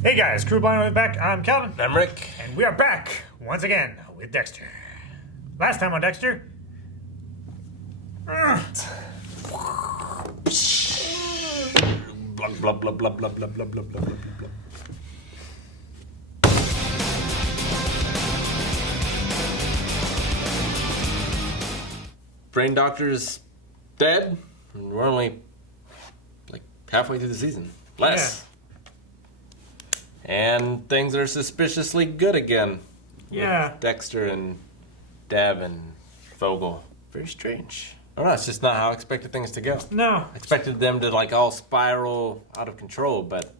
Hey guys, Crew Blind back. I'm Calvin. I'm Rick. And we are back once again with Dexter. Last time on Dexter. Blah, blah, blah, blah, blah, blah, blah, blah, blah, blah, blah. Brain Doctor's dead. And we're only like halfway through the season. Less. And things are suspiciously good again. Yeah. With Dexter and Deb and Vogel. Very strange. I don't know, it's just not how I expected things to go. No. I expected them to like all spiral out of control, but it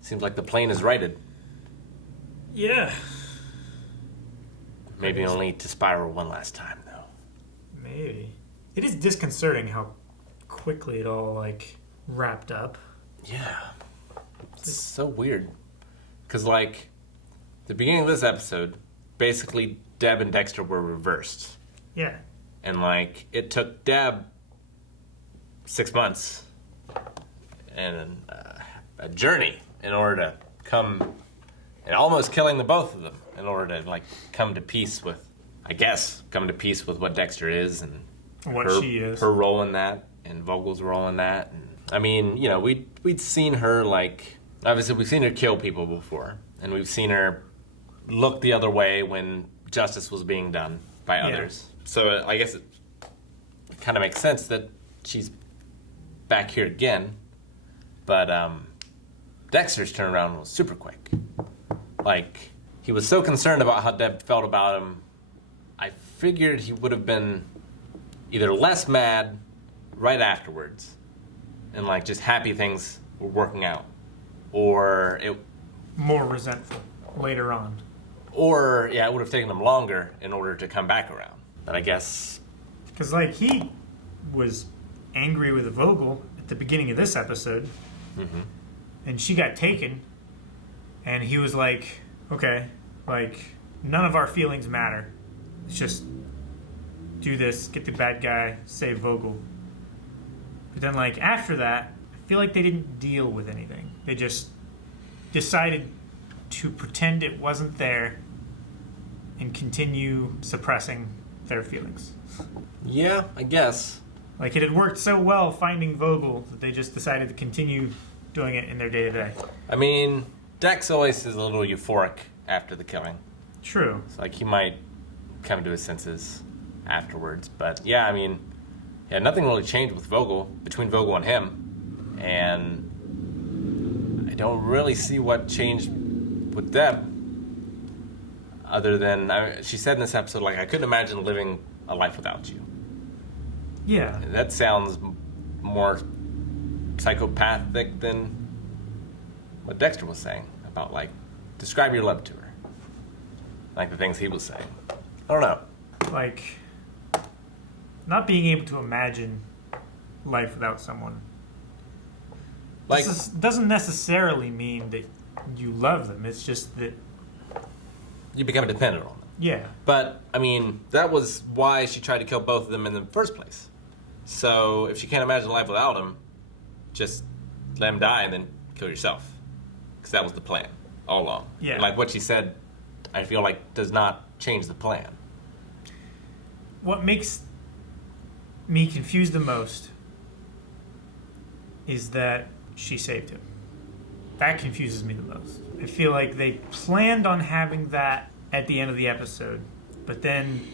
seems like the plane is righted. Yeah. Maybe only to spiral one last time, though. Maybe. It is disconcerting how quickly it all like wrapped up. Yeah. It's so weird. Because like, the beginning of this episode, basically Deb and Dexter were reversed. Yeah. And like, it took Deb 6 months and a journey in order to come, and almost killing the both of them in order to like come to peace with, I guess, come to peace with what Dexter is and what she is. Her role in that, and Vogel's role in that. And, I mean, you know, we'd seen her like, obviously we've seen her kill people before, and we've seen her look the other way when justice was being done by others. So I guess it kind of makes sense that she's back here again. But Dexter's turnaround was super quick. Like, he was so concerned about how Deb felt about him, I figured he would have been either less mad right afterwards and like just happy things were working out, or it more resentful later on. Or, yeah, it would have taken him longer in order to come back around. But I guess... Because, like, he was angry with Vogel at the beginning of this episode. Mm-hmm. And she got taken. And he was like, okay, like, none of our feelings matter. Let's just do this, get the bad guy, save Vogel. But then, like, after that, I feel like they didn't deal with anything. They just decided to pretend it wasn't there and continue suppressing their feelings. Yeah, I guess. Like, it had worked so well finding Vogel that they just decided to continue doing it in their day-to-day. I mean, Dex always is a little euphoric after the killing. True. It's like he might come to his senses afterwards. But yeah, I mean, yeah, nothing really changed with Vogel, between Vogel and him. And I don't really see what changed with Deb. Other than, she said in this episode, like, I couldn't imagine living a life without you. Yeah. And that sounds more psychopathic than what Dexter was saying about, like, describe your love to her. Like the things he was saying. I don't know. Like, not being able to imagine life without someone. Like, this doesn't necessarily mean that you love them. It's just that you become dependent on them. Yeah. But, I mean, that was why she tried to kill both of them in the first place. So, if she can't imagine life without him, just let him die and then kill yourself. Because that was the plan all along. Yeah. And like what she said, I feel like does not change the plan. What makes me confused the most is that she saved him. That confuses me the most. I feel like they planned on having that at the end of the episode, but then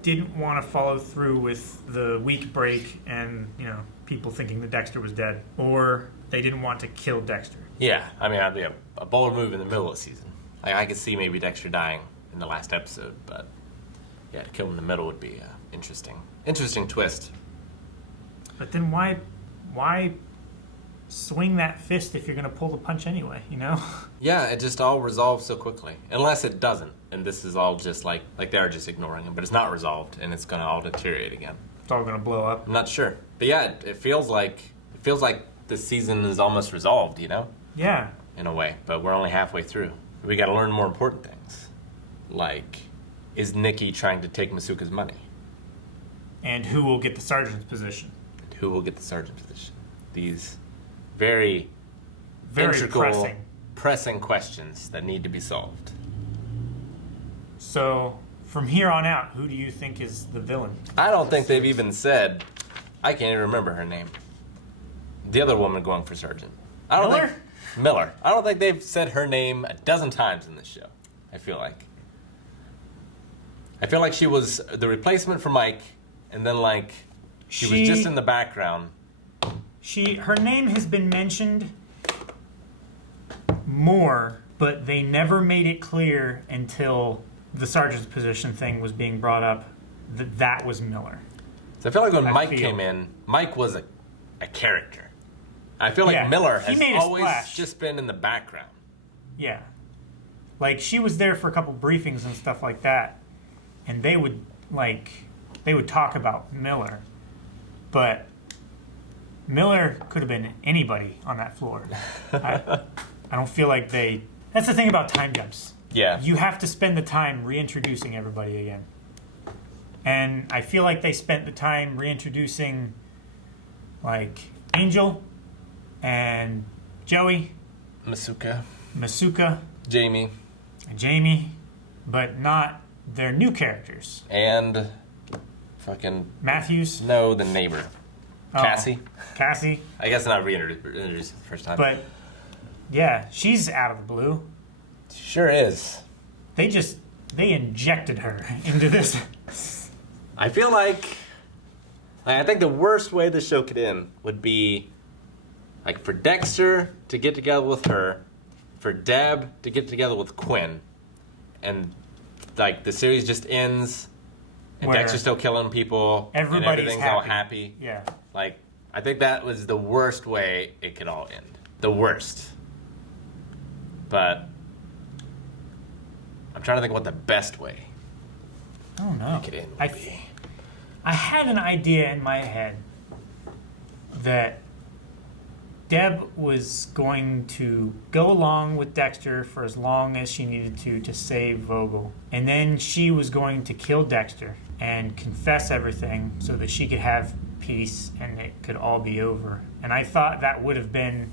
didn't want to follow through with the week break and, you know, people thinking that Dexter was dead. Or they didn't want to kill Dexter. Yeah, I mean, I'd be a bold move in the middle of the season. I could see maybe Dexter dying in the last episode, but yeah, to kill him in the middle would be interesting. Interesting twist. But then why swing that fist if you're going to pull the punch anyway, you know? Yeah, it just all resolves so quickly. Unless it doesn't, and this is all just like they're just ignoring him, but it's not resolved, and it's going to all deteriorate again. It's all going to blow up. I'm not sure. But yeah, it feels like this season is almost resolved, you know? Yeah. In a way, but we're only halfway through. We got to learn more important things. Like, is Nikki trying to take Masuka's money? And who will get the sergeant's position? And who will get the sergeant position? These very Very integral pressing pressing questions that need to be solved. So, from here on out, who do you think is the villain? I don't think they've even said, I can't even remember her name. The other woman going for sergeant. Miller. I don't think they've said her name a dozen times in this show, I feel like. I feel like she was the replacement for Mike, and then like she was just in the background. Her name has been mentioned more, but they never made it clear until the sergeant's position thing was being brought up that was Miller. So I feel like when Mike came in, Mike was a character. I feel like Miller has always just been in the background. Yeah. Like, she was there for a couple briefings and stuff like that, and they would talk about Miller, but Miller could have been anybody on that floor. I don't feel like that's the thing about time jumps. Yeah. You have to spend the time reintroducing everybody again. And I feel like they spent the time reintroducing, like, Angel and Joey. Masuka. Jamie. But not their new characters. And fucking... Matthews. No, the neighbor. Cassie. I guess not reintroduced the first time. But, yeah, she's out of the blue. Sure is. They injected her into this. I feel like I think the worst way the show could end would be like for Dexter to get together with her, for Deb to get together with Quinn, and like the series just ends and Dexter's still killing people and everything's all happy. Yeah. Like, I think that was the worst way it could all end. The worst. But I'm trying to think what the best way I don't know. it could end would be. I had an idea in my head that Deb was going to go along with Dexter for as long as she needed to save Vogel. And then she was going to kill Dexter and confess everything so that she could have peace and it could all be over. And I thought that would have been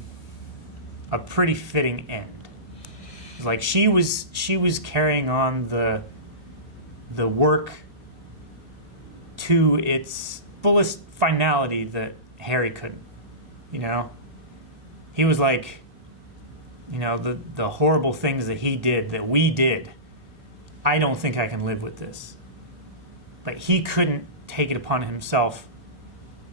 a pretty fitting end. Like, she was carrying on the work to its fullest finality that Harry couldn't. You know? He was like, you know, the horrible things that he did, that we did, I don't think I can live with this. But he couldn't take it upon himself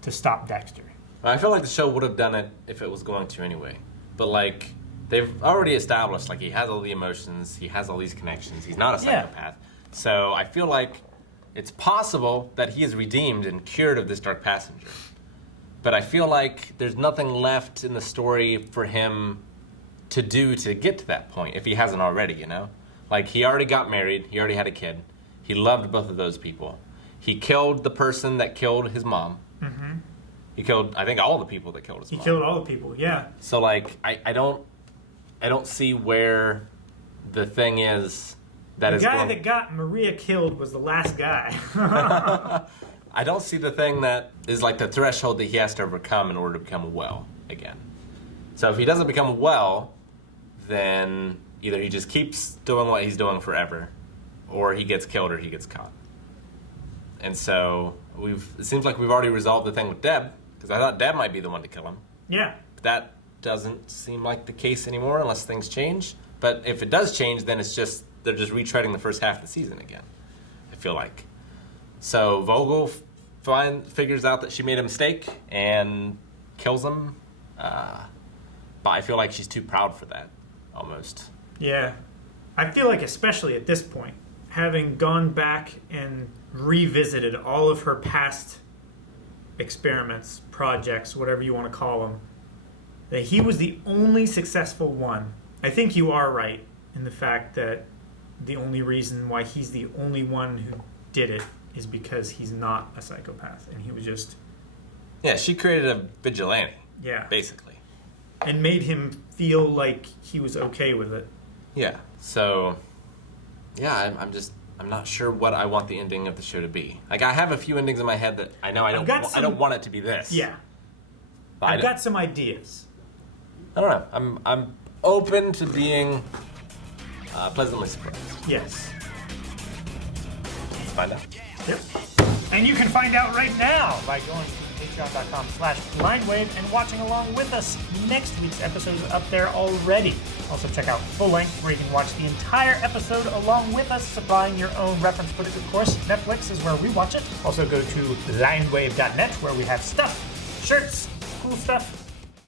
to stop Dexter. I feel like the show would have done it if it was going to anyway. But, like, they've already established, like, he has all the emotions, he has all these connections, he's not a psychopath. Yeah. So I feel like it's possible that he is redeemed and cured of this dark passenger. But I feel like there's nothing left in the story for him to do to get to that point, if he hasn't already, you know? Like, he already got married, he already had a kid, he loved both of those people. He killed the person that killed his mom. Mm-hmm. He killed, I think, all the people that killed his mom. He killed all the people, yeah. So, like, I don't see where the thing is that the is guy that got Maria killed was the last guy. I don't see the thing that is like the threshold that he has to overcome in order to become well again. So if he doesn't become well, then either he just keeps doing what he's doing forever, or he gets killed or he gets caught. And so it seems like we've already resolved the thing with Deb, because I thought Deb might be the one to kill him. Yeah. But that doesn't seem like the case anymore unless things change. But if it does change, then it's just they're just retreading the first half of the season again, I feel like. So Vogel figures out that she made a mistake and kills him. But I feel like she's too proud for that, almost. Yeah. I feel like especially at this point, having gone back and revisited all of her past experiments, projects, whatever you want to call them, that he was the only successful one. I think you are right in the fact that the only reason why he's the only one who did it is because he's not a psychopath, and he was just... Yeah, she created a vigilante. Yeah. Basically. And made him feel like he was okay with it. Yeah. So, yeah, I'm not sure what I want the ending of the show to be. Like, I have a few endings in my head that I know I don't want it to be this. Yeah. But I've got some ideas. I don't know. open to being pleasantly surprised. Yes. Let's find out. Yep. And you can find out right now by going to patreon.com/blindwave and watching along with us. Next week's episode is up there already. Also check out Full Length, where you can watch the entire episode along with us, supplying your own reference footage, of course. Netflix is where we watch it. Also go to blindwave.net, where we have stuff, shirts, cool stuff,